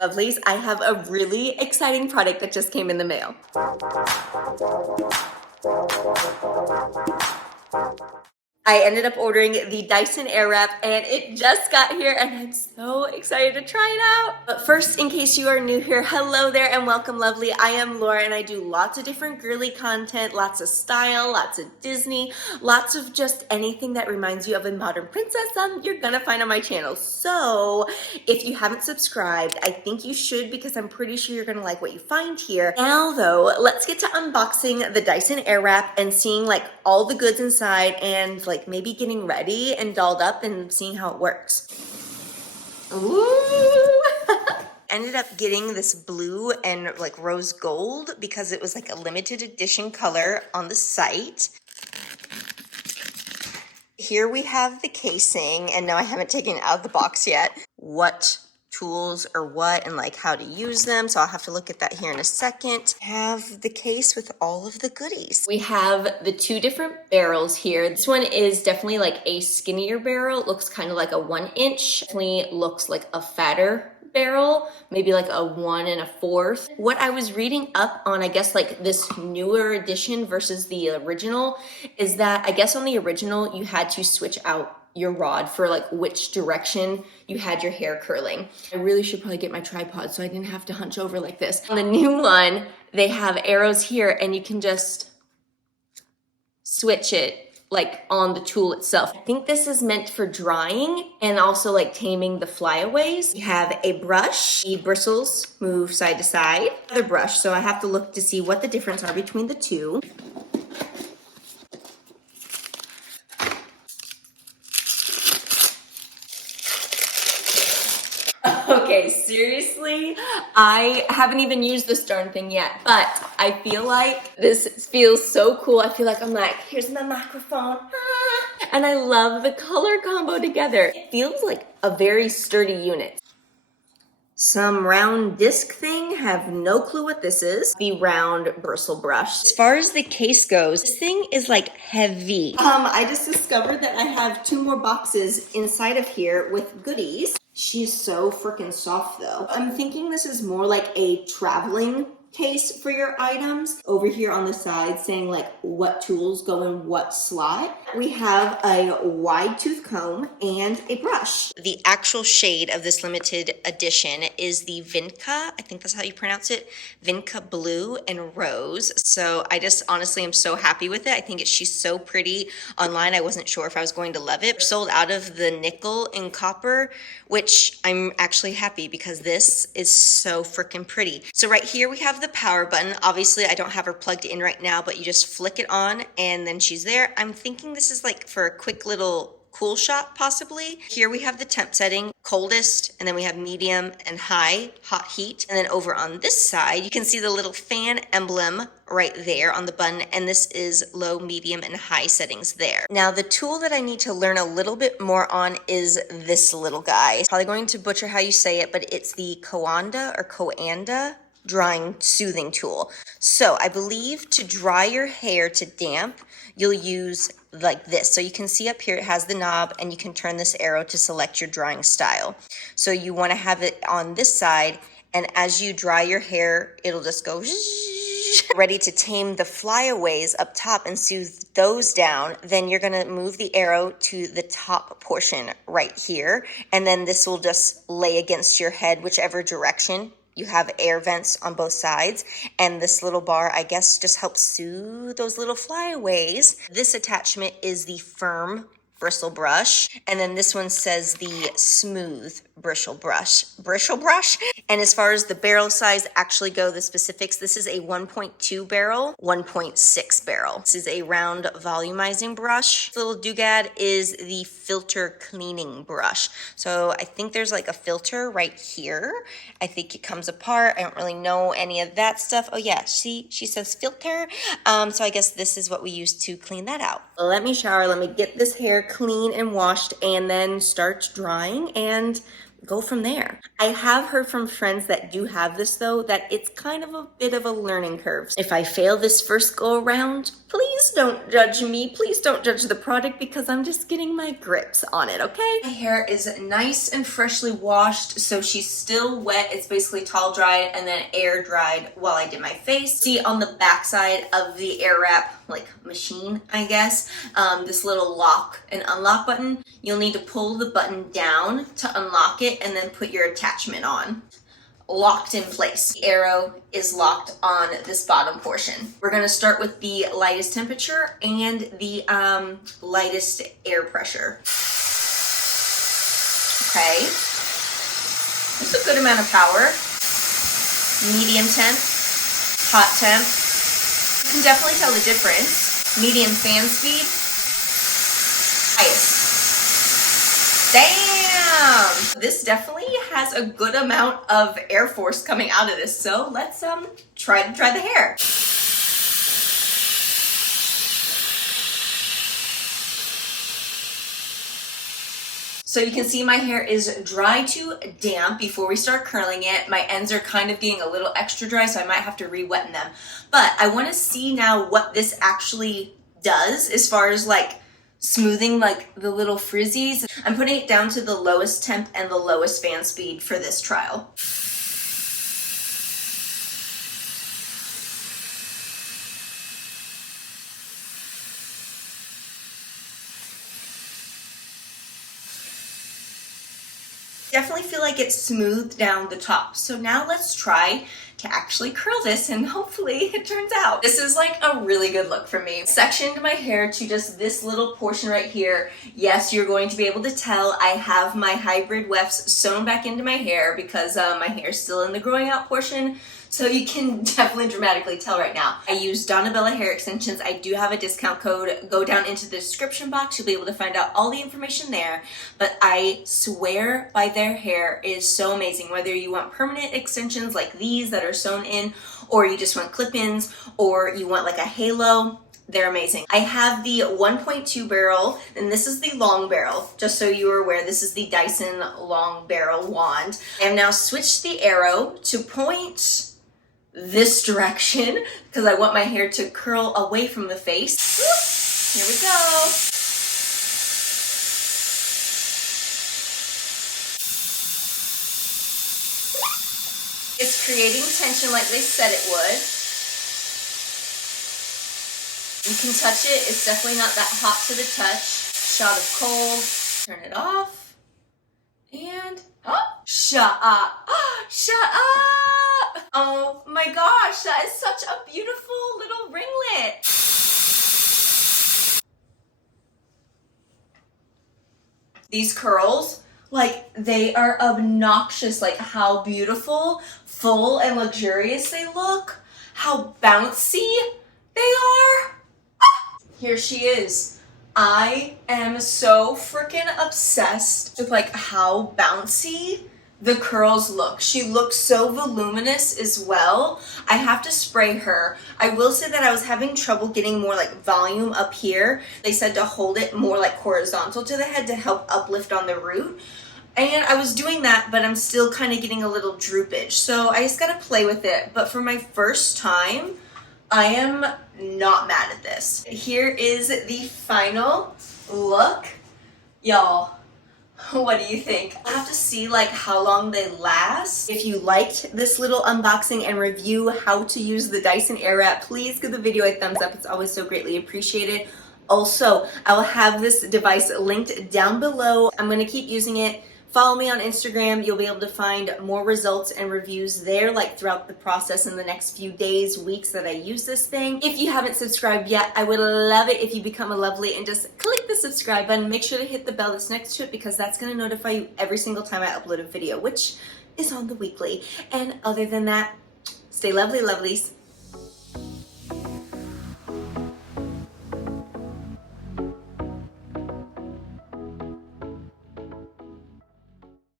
Lovelies, I have a really exciting product that just came in the mail. I ended up ordering the Dyson Airwrap and it just got here and I'm so excited to try it out. But first, in case you are new here, hello there and welcome, lovely. I am Laura and I do lots of different girly content, lots of style, lots of Disney, lots of just anything that reminds you of a modern princess you're gonna find on my channel. So if you haven't subscribed, I think you should because I'm pretty sure you're gonna like what you find here. Now though, let's get to unboxing the Dyson Airwrap and seeing like all the goods inside and like maybe getting ready and dolled up and seeing how it works. Ooh. Ended up getting this blue and like rose gold because it was like a limited edition color on the site. Here we have the casing, and no, I haven't taken it out of the box yet. What tools or what and like how to use them, so I'll have to look at that here in a second. Have the case with all of the goodies. We have the two different barrels here. This one is definitely like a skinnier barrel. It looks kind of like a 1 inch. Definitely looks like a fatter barrel, maybe like a 1 1/4. What I was reading up on, I guess like this newer edition versus the original, is that I guess on the original you had to switch out your rod for like which direction you had your hair curling. I really should probably get my tripod so I didn't have to hunch over like this. On the new one, they have arrows here and you can just switch it like on the tool itself. I think this is meant for drying and also like taming the flyaways. You have a brush. The bristles move side to side. Another brush, so I have to look to see what the difference are between the two. Okay, seriously, I haven't even used this darn thing yet, but I feel like this feels so cool. I feel like I'm like, here's my microphone, and I love the color combo together. It feels like a very sturdy unit. Some round disc thing, have no clue what this is. The round bristle brush. As far as the case goes, this thing is like heavy. I just discovered that I have 2 more boxes inside of here with goodies. She's so freaking soft though. I'm thinking this is more like a traveling case for your items. Over here on the side saying like what tools go in what slot. We have a wide tooth comb and a brush. The actual shade of this limited edition is the Vinca, I think that's how you pronounce it, Vinca Blue and Rose. So I just honestly am so happy with it. I think she's so pretty online. I wasn't sure if I was going to love it. We're sold out of the nickel and copper, which I'm actually happy because this is so freaking pretty. So right here we have the power button. Obviously I don't have her plugged in right now, but you just flick it on and then she's there. I'm thinking this is like for a quick little cool shot possibly. Here we have the temp setting, coldest, and then we have medium and high, hot heat. And then over on this side, you can see the little fan emblem right there on the button, and this is low, medium, and high settings there. Now the tool that I need to learn a little bit more on is this little guy. Probably going to butcher how you say it, but it's the Coanda drying soothing tool. So I believe to dry your hair to damp, you'll use like this. So you can see up here it has the knob and you can turn this arrow to select your drying style. So you want to have it on this side, and as you dry your hair, it'll just go ready to tame the flyaways up top and soothe those down. Then you're going to move the arrow to the top portion right here, and then this will just lay against your head whichever direction. You have air vents on both sides, and this little bar, I guess, just helps soothe those little flyaways. This attachment is the firm bristle brush, and then this one says the smooth bristle brush. And as far as the barrel size actually go, the specifics, this is a 1.2 barrel, 1.6 barrel. This is a round volumizing brush. The little doodad is the filter cleaning brush. So I think there's like a filter right here. I think it comes apart. I don't really know any of that stuff. Oh yeah, she says filter. So I guess this is what we use to clean that out. Let me shower, let me get this hair clean and washed, and then start drying, and go from there. I have heard from friends that do have this though, that it's kind of a bit of a learning curve. If I fail this first go around, please don't judge me. Please don't judge the product because I'm just getting my grips on it, okay? My hair is nice and freshly washed, so she's still wet. It's basically towel dried and then air dried while I did my face. See on the back side of the Airwrap like machine, I guess, this little lock and unlock button. You'll need to pull the button down to unlock it and then put your attachment on. Locked in place. The arrow is locked on this bottom portion. We're gonna start with the lightest temperature and the lightest air pressure. Okay, that's a good amount of power. Medium temp, hot temp. You can definitely tell the difference. Medium fan speed, highest. Damn! This definitely has a good amount of air force coming out of this, so let's try the hair. So you can see my hair is dry to damp before we start curling it. My ends are kind of getting a little extra dry, so I might have to re-wetten them. But I want to see now what this actually does as far as like smoothing like the little frizzies. I'm putting it down to the lowest temp and the lowest fan speed for this trial. Definitely feel like it's smoothed down the top. So now let's try to actually curl this and hopefully it turns out. This is like a really good look for me. Sectioned my hair to just this little portion right here. Yes, you're going to be able to tell I have my hybrid wefts sewn back into my hair because my hair is still in the growing out portion. So you can definitely dramatically tell right now. I use Donabella hair extensions. I do have a discount code. Go down into the description box. You'll be able to find out all the information there. But I swear by their hair is so amazing. Whether you want permanent extensions like these that are sewn in, or you just want clip-ins, or you want like a halo, they're amazing. I have the 1.2 barrel, and this is the long barrel. Just so you are aware, this is the Dyson long barrel wand. I have now switched the arrow to point this direction because I want my hair to curl away from the face. Here we go. It's creating tension like they said it would. You can touch it. It's definitely not that hot to the touch. Shot of cold. Turn it off. And shut up. Shut up. Oh my gosh, that is such a beautiful little ringlet. These curls, like, they are obnoxious, like how beautiful, full, and luxurious they look. How bouncy they are. Here she is. I am so freaking obsessed with like how bouncy the curls look. She looks so voluminous as well. I have to spray her. I will say that I was having trouble getting more like volume up here. They said to hold it more like horizontal to the head to help uplift on the root. And I was doing that, but I'm still kind of getting a little droopage. So I just gotta play with it. But for my first time, I am not mad at this. Here is the final look. Y'all, what do you think? I'll have to see like how long they last. If you liked this little unboxing and review how to use the Dyson Airwrap, please give the video a thumbs up. It's always so greatly appreciated. Also, I will have this device linked down below. I'm gonna keep using it. Follow me on Instagram. You'll be able to find more results and reviews there, like throughout the process in the next few days, weeks that I use this thing. If you haven't subscribed yet, I would love it if you become a lovely and just click the subscribe button. Make sure to hit the bell that's next to it because that's gonna notify you every single time I upload a video, which is on the weekly. And other than that, stay lovely, lovelies.